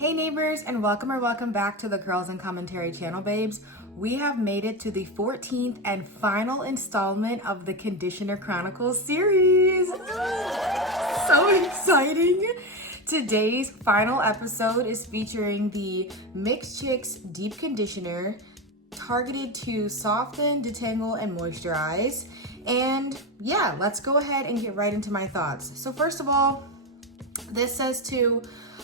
Hey neighbors, and welcome back to the Curls and Commentary channel, babes. We have made it to the 14th and final installment of the Conditioner Chronicles series. So exciting! Today's final episode is featuring the Mixed Chicks Deep Conditioner, targeted to soften, detangle, and moisturize. And yeah, let's go ahead and get right into my thoughts. So first of all, this says to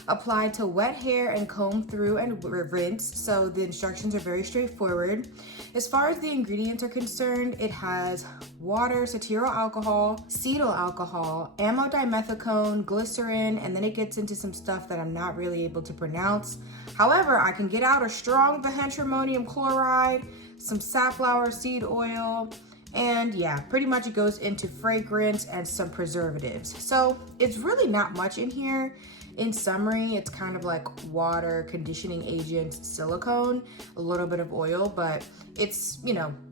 apply to wet hair and comb through and rinse, so the instructions are very straightforward. As far as the ingredients are concerned, it has water, cetyl alcohol, cetyl alcohol, amodimethicone, glycerin, and then it gets into some stuff that I'm not really able to pronounce. However, I can get out a strong dihydramonium chloride, some safflower seed oil, and yeah, pretty much it goes into fragrance and some preservatives. So it's really not much in here. In summary, it's kind of like water, conditioning agents, silicone, a little bit of oil, but it's,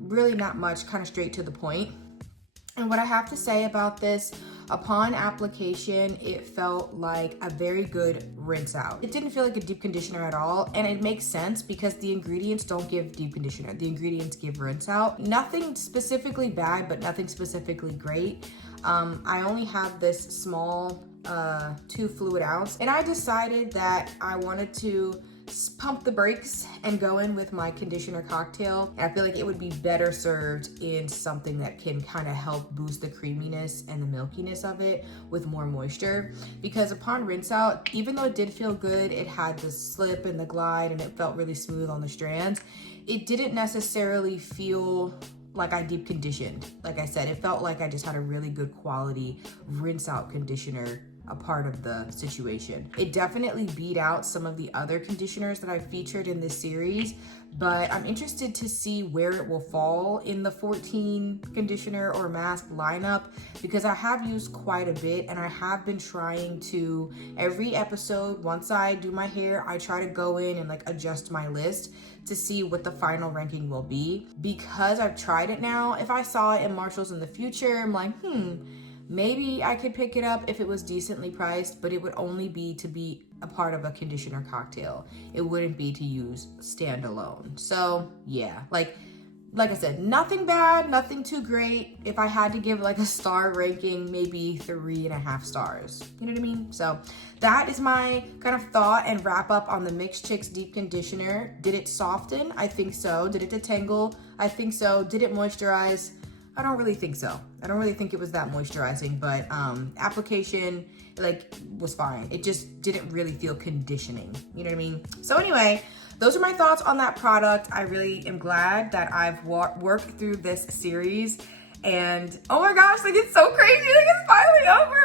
really not much, kind of straight to the point. And what I have to say about this, upon application, it felt like a very good rinse out. It didn't feel like a deep conditioner at all, and it makes sense because the ingredients don't give deep conditioner. The ingredients give rinse out. Nothing specifically bad, but nothing specifically great. I only have this small 2 fluid ounce, and I decided that I wanted to pump the brakes and go in with my conditioner cocktail. And I feel like it would be better served in something that can kind of help boost the creaminess and the milkiness of it with more moisture, because upon rinse out, even though it did feel good, it had the slip and the glide and it felt really smooth on the strands, it didn't necessarily feel like I deep conditioned. Like I said, it felt like I just had a really good quality rinse out conditioner a part of the situation. It definitely beat out some of the other conditioners that I've featured in this series, but I'm interested to see where it will fall in the 14 conditioner or mask lineup, because I have used quite a bit and I have been trying to, every episode, once I do my hair, I try to go in and adjust my list to see what the final ranking will be. Because I've tried it now, if I saw it in Marshall's in the future, I'm like, maybe I could pick it up if it was decently priced, but it would only be to be a part of a conditioner cocktail. It wouldn't be to use standalone. So yeah, like I said, nothing bad, nothing too great. If I had to give a star ranking, maybe 3.5 stars. You know what I mean? So that is my kind of thought and wrap up on the Mixed Chicks Deep Conditioner. Did it soften? I think so. Did it detangle? I think so. Did it moisturize? I don't really think so. I don't really think it was that moisturizing, but application was fine. It just didn't really feel conditioning. You know what I mean? So anyway, those are my thoughts on that product. I really am glad that I've worked through this series, and oh my gosh, it's so crazy. It's finally over.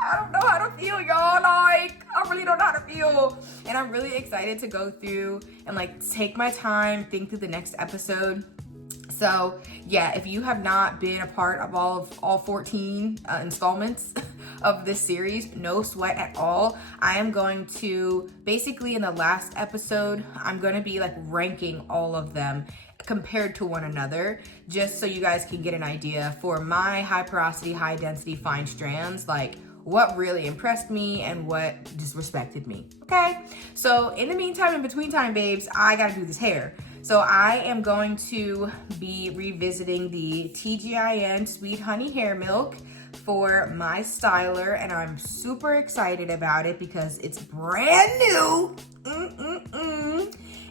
I don't know how to feel, y'all. I really don't know how to feel. And I'm really excited to go through and take my time, think through the next episode. So yeah, if you have not been a part of all 14 installments of this series, no sweat at all. I am going to, basically in the last episode, I'm going to be ranking all of them compared to one another, just so you guys can get an idea for my high porosity, high density, fine strands, what really impressed me and what disrespected me. Okay, so in the meantime, in between time, babes, I gotta do this hair. So I am going to be revisiting the TGIN Sweet Honey Hair Milk for my styler, and I'm super excited about it because it's brand new.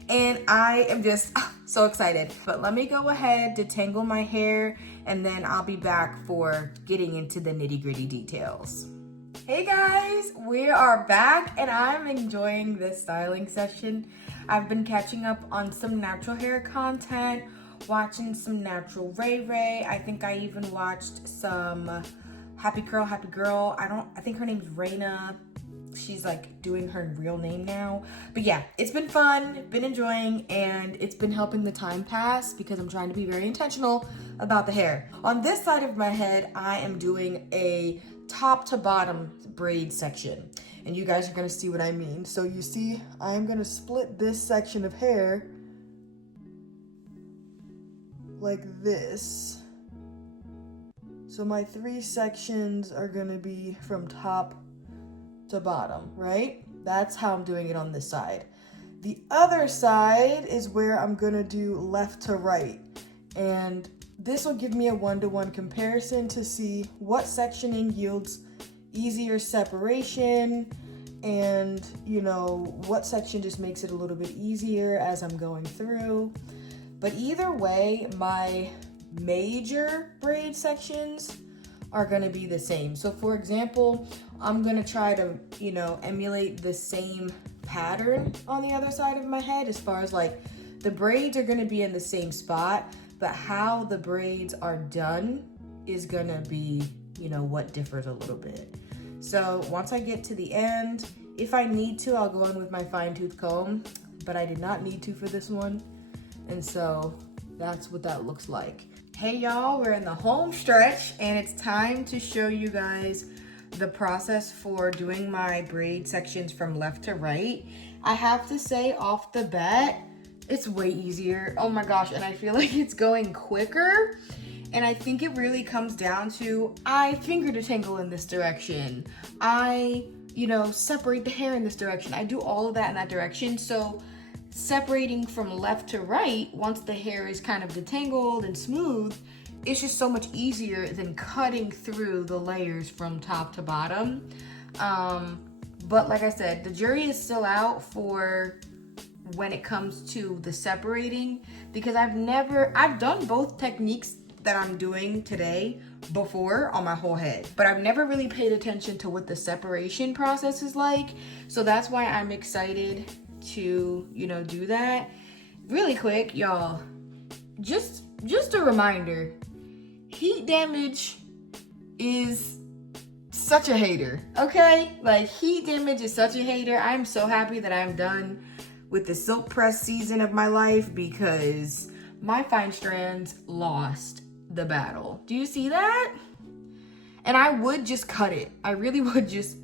And I am just so excited. But let me go ahead, detangle my hair, and then I'll be back for getting into the nitty-gritty details. Hey guys, we are back and I'm enjoying this styling session. I've been catching up on some natural hair content, watching some natural Ray. I think I even watched some Happy Girl. I think her name's Raina. She's doing her real name now. But yeah, it's been fun, been enjoying, and it's been helping the time pass because I'm trying to be very intentional about the hair. On this side of my head, I am doing a top to bottom braid section, and you guys are gonna see what I mean. So you see, I'm gonna split this section of hair like this. So my 3 sections are gonna be from top to bottom, right? That's how I'm doing it on this side. The other side is where I'm gonna do left to right. And this will give me a one-to-one comparison to see what sectioning yields easier separation, and you know, what section just makes it a little bit easier as I'm going through. But either way, my major braid sections are gonna be the same. So for example, I'm gonna try to, you know, emulate the same pattern on the other side of my head, as far as like the braids are gonna be in the same spot, but how the braids are done is gonna be, you know, what differs a little bit. So once I get to the end, if I need to, I'll go in with my fine tooth comb, but I did not need to for this one. And so that's what that looks like. Hey y'all, we're in the home stretch and it's time to show you guys the process for doing my braid sections from left to right. I have to say off the bat, it's way easier. Oh my gosh, and I feel like it's going quicker. And I think it really comes down to, I finger detangle in this direction. I, you know, separate the hair in this direction. I do all of that in that direction. So separating from left to right, once the hair is kind of detangled and smooth, it's just so much easier than cutting through the layers from top to bottom. But like I said, the jury is still out for when it comes to the separating, because I've done both techniques that I'm doing today before on my whole head, but I've never really paid attention to what the separation process is like. So that's why I'm excited to, you know, do that. Really quick, y'all, just a reminder, heat damage is such a hater, okay? Like, heat damage is such a hater. I'm so happy that I'm done with the silk press season of my life, because my Fine Strands lost the battle. Do you see that? And I would just cut it. I really would just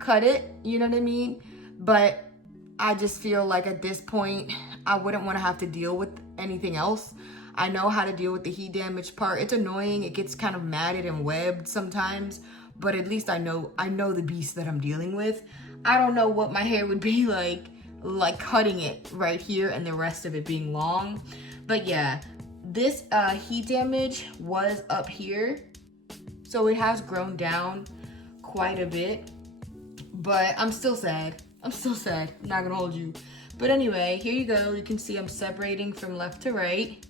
cut it, you know what I mean? But I just feel like at this point, I wouldn't want to have to deal with anything else. I know how to deal with the heat damage part. It's annoying. It gets kind of matted and webbed sometimes, but at least I know the beast that I'm dealing with. I don't know what my hair would be like cutting it right here and the rest of it being long. But yeah, this heat damage was up here, so it has grown down quite a bit, but I'm still sad. I'm not gonna hold you. But anyway, here you go. You can see I'm separating from left to right,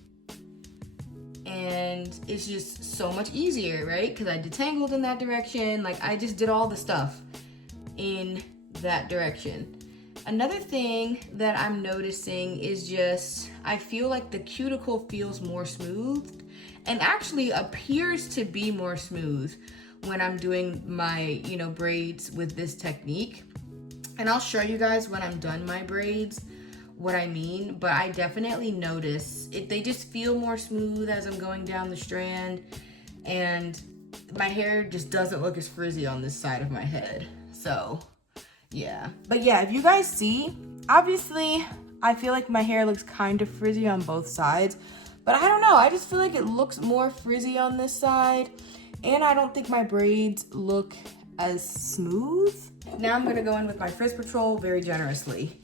and it's just so much easier, right? Because I detangled in that direction. Like, I just did all the stuff in that direction. Another thing that I'm noticing is just, I feel like the cuticle feels more smooth and actually appears to be more smooth when I'm doing my, you know, braids with this technique. And I'll show you guys when I'm done my braids what I mean, but I definitely notice it. They just feel more smooth as I'm going down the strand, and my hair just doesn't look as frizzy on this side of my head. So yeah, but yeah, if you guys see, obviously I feel like my hair looks kind of frizzy on both sides, but I don't know, I just feel like it looks more frizzy on this side, and I don't think my braids look as smooth. Now I'm gonna go in with my Frizz Patrol very generously.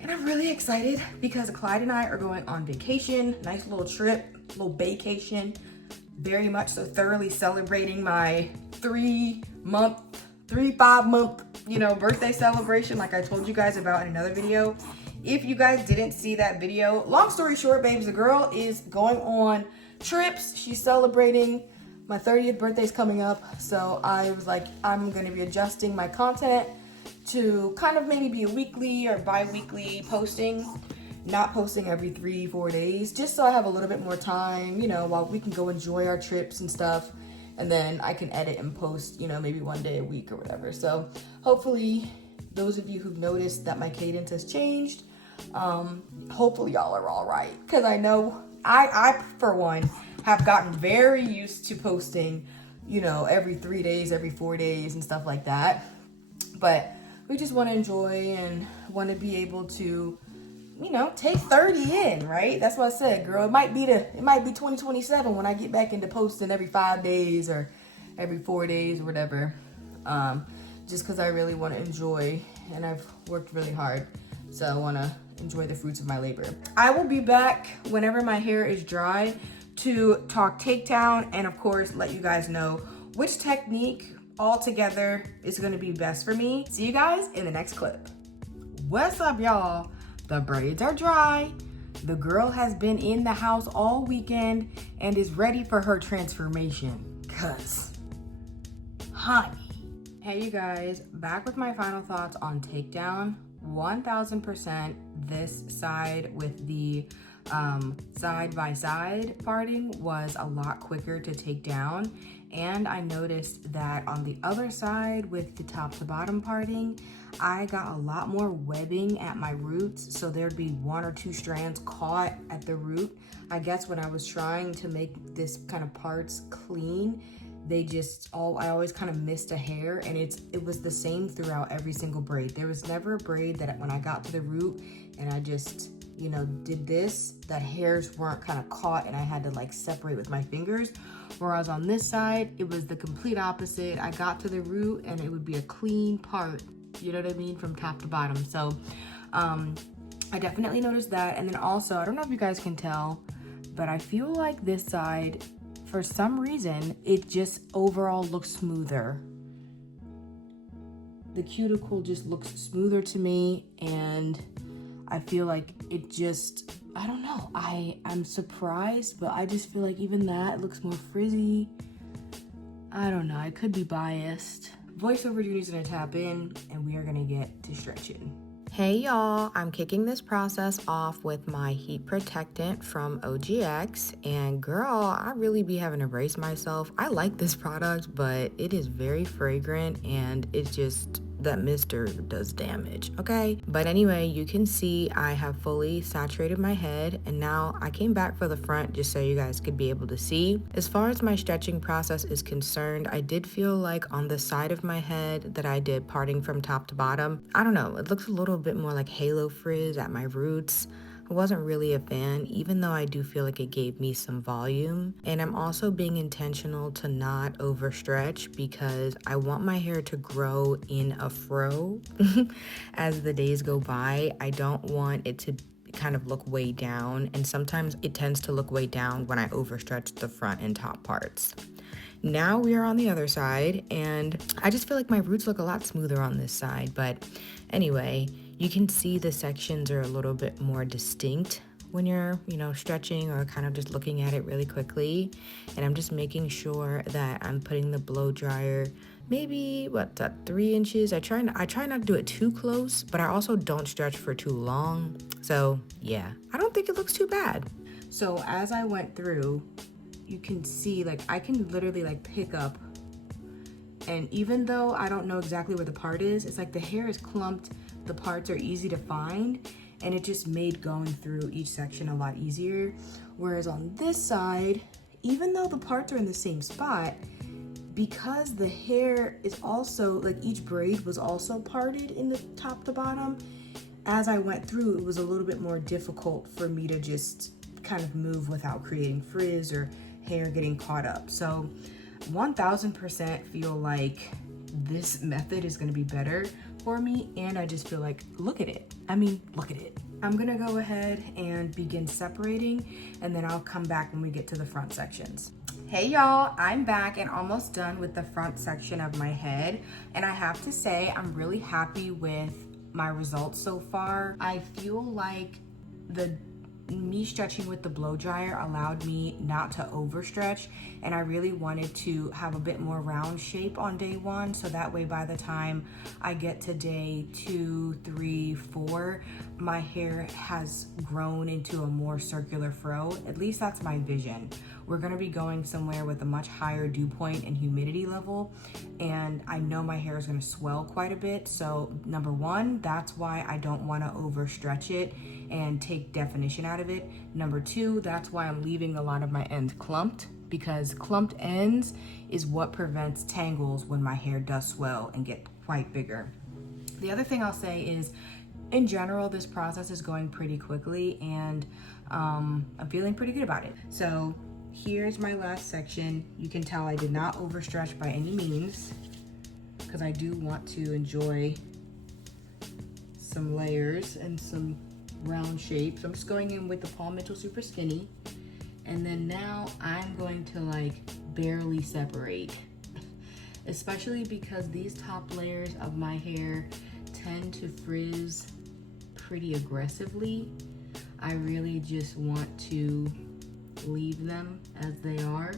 And I'm really excited because Clyde and I are going on vacation, nice little trip, little vacation, very much so thoroughly celebrating my 5 month, you know, birthday celebration, like I told you guys about in another video. If you guys didn't see that video, long story short, babes, the girl is going on trips. She's celebrating. My 30th birthday's coming up, so I was like, I'm gonna be adjusting my content to kind of maybe be a weekly or bi-weekly posting, not posting every 3-4 days, just so I have a little bit more time, you know, while we can go enjoy our trips and stuff, and then I can edit and post, you know, maybe one day a week or whatever. So hopefully those of you who've noticed that my cadence has changed, hopefully y'all are all right, because I know I for one have gotten very used to posting, you know, every 3 days, every 4 days and stuff like that. But we just want to enjoy and want to be able to, you know, take 30 in, right? That's what I said, girl. It might be 2027 when I get back into posting every 5 days or every 4 days or whatever. Just because I really want to enjoy and I've worked really hard. So I wanna enjoy the fruits of my labor. I will be back whenever my hair is dry to talk takedown and of course let you guys know which technique altogether is gonna be best for me. See you guys in the next clip. What's up, y'all? The braids are dry. The girl has been in the house all weekend and is ready for her transformation. Cause, honey. Hey you guys, back with my final thoughts on takedown. 1000% this side with the side by side parting was a lot quicker to take down, and I noticed that on the other side with the top to bottom parting I got a lot more webbing at my roots, so there'd be 1 or 2 strands caught at the root. I guess when I was trying to make this kind of parts clean, I always kind of missed a hair, and it was the same throughout every single braid. There was never a braid that when I got to the root and I just, you know, did this, that hairs weren't kind of caught and I had to like separate with my fingers. Whereas on this side, it was the complete opposite. I got to the root and it would be a clean part, you know what I mean, from top to bottom. So I definitely noticed that. And then also, I don't know if you guys can tell, but I feel like this side, for some reason, it just overall looks smoother. The cuticle just looks smoother to me, and I feel like it just, I don't know, I'm surprised, but I just feel like even that looks more frizzy. I don't know, I could be biased. Voiceover Junior's gonna tap in, and we are gonna get to stretching. Hey y'all, I'm kicking this process off with my heat protectant from OGX, and girl, I really be having to brace myself. I like this product, but it is very fragrant and it's just, that mister does damage, okay? But anyway, you can see I have fully saturated my head, and now I came back for the front just so you guys could be able to see. As far as my stretching process is concerned, I did feel like on the side of my head that I did parting from top to bottom, I don't know, it looks a little bit more like halo frizz at my roots. I wasn't really a fan, even though I do feel like it gave me some volume. And I'm also being intentional to not overstretch because I want my hair to grow in a fro as the days go by. I don't want it to kind of look way down, and sometimes it tends to look way down when I overstretch the front and top parts. Now we are on the other side, and I just feel like my roots look a lot smoother on this side. But anyway, you can see the sections are a little bit more distinct when you're, you know, stretching or kind of just looking at it really quickly. And I'm just making sure that I'm putting the blow dryer maybe, 3 inches. I try not to do it too close, but I also don't stretch for too long. So yeah, I don't think it looks too bad. So as I went through, you can see, like, I can literally like pick up, and even though I don't know exactly where the part is, it's like the hair is clumped, the parts are easy to find, and it just made going through each section a lot easier. Whereas on this side, even though the parts are in the same spot, because the hair is also, like, each braid was also parted in the top to bottom, as I went through, it was a little bit more difficult for me to just kind of move without creating frizz or hair getting caught up. So 1000% feel like this method is gonna be better for me, and I just feel like, look at it. I mean, look at it. I'm gonna go ahead and begin separating, and then I'll come back when we get to the front sections. Hey y'all, I'm back and almost done with the front section of my head, and I have to say I'm really happy with my results so far. I feel like me stretching with the blow dryer allowed me not to overstretch, and I really wanted to have a bit more round shape on day 1, so that way by the time I get to day 2, 3, 4, my hair has grown into a more circular fro. At least that's my vision. We're gonna be going somewhere with a much higher dew point and humidity level, and I know my hair is gonna swell quite a bit. So number 1, that's why I don't wanna overstretch it and take definition out of it. Number 2, that's why I'm leaving a lot of my ends clumped, because clumped ends is what prevents tangles when my hair does swell and get quite bigger. The other thing I'll say is, in general, this process is going pretty quickly, and I'm feeling pretty good about it. So here's my last section. You can tell I did not overstretch by any means, because I do want to enjoy some layers and some round shapes. I'm just going in with the Paul Mitchell Super Skinny. And then now I'm going to like barely separate, especially because these top layers of my hair tend to frizz pretty aggressively. I really just want to leave them as they are.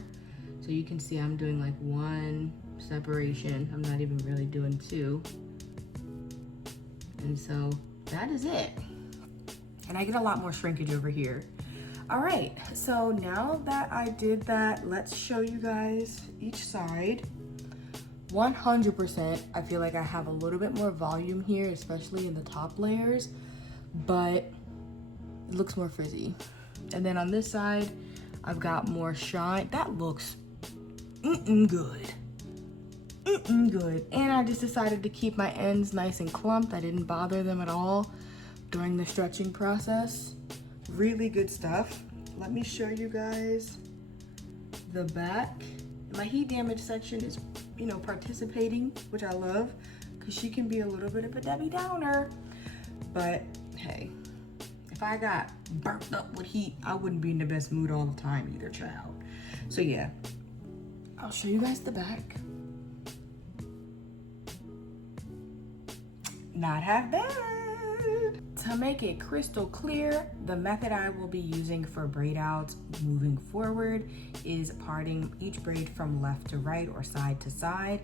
So you can see I'm doing like one separation. I'm not even really doing two. And so that is it. And I get a lot more shrinkage over here. All right, so now that I did that, let's show you guys each side. 100%, I feel like I have a little bit more volume here, especially in the top layers, but it looks more frizzy. And then on this side, I've got more shine. That looks good. Good. And I just decided to keep my ends nice and clumped. I didn't bother them at all during the stretching process. Really good stuff. Let me show you guys the back. My heat damage section is, you know, participating, which I love, because she can be a little bit of a Debbie Downer. But hey, if I got burnt up with heat, I wouldn't be in the best mood all the time either, child. So yeah, I'll show you guys the back. Not half bad. To make it crystal clear, the method I will be using for braid outs moving forward is parting each braid from left to right or side to side.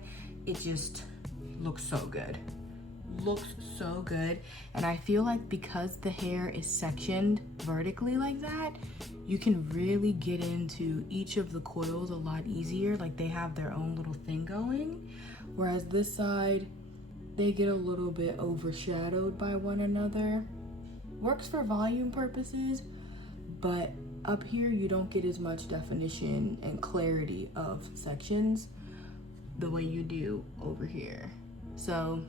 It just looks so good. Looks so good. And I feel like because the hair is sectioned vertically like that, you can really get into each of the coils a lot easier. Like they have their own little thing going. Whereas this side, they get a little bit overshadowed by one another. Works for volume purposes, but up here you don't get as much definition and clarity of sections the way you do over here. So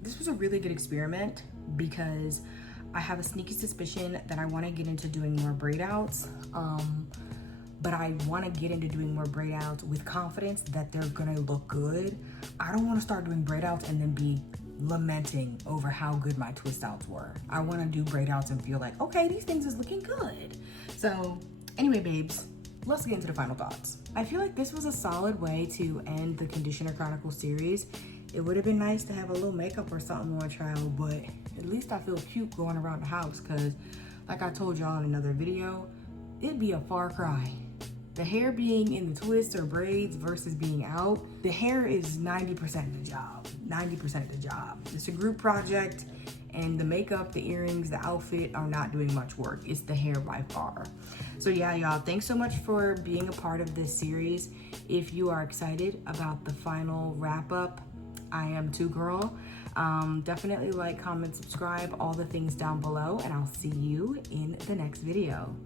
this was a really good experiment because I have a sneaky suspicion that I want to get into doing more braid outs. But I want to get into doing more braid outs with confidence that they're gonna look good. I don't want to start doing braid outs and then be lamenting over how good my twist outs were. I want to do braid outs and feel like, okay, these things is looking good. So anyway, babes, let's get into the final thoughts. I feel like this was a solid way to end the Conditioner Chronicles series. It would have been nice to have a little makeup or something on trial, but at least I feel cute going around the house because like I told y'all in another video, it'd be a far cry. The hair being in the twists or braids versus being out, the hair is 90% of the job, 90% of the job. It's a group project and the makeup, the earrings, the outfit are not doing much work. It's the hair by far. So yeah, y'all, thanks so much for being a part of this series. If you are excited about the final wrap up, I am too, girl. Definitely like, comment, subscribe, all the things down below, and I'll see you in the next video.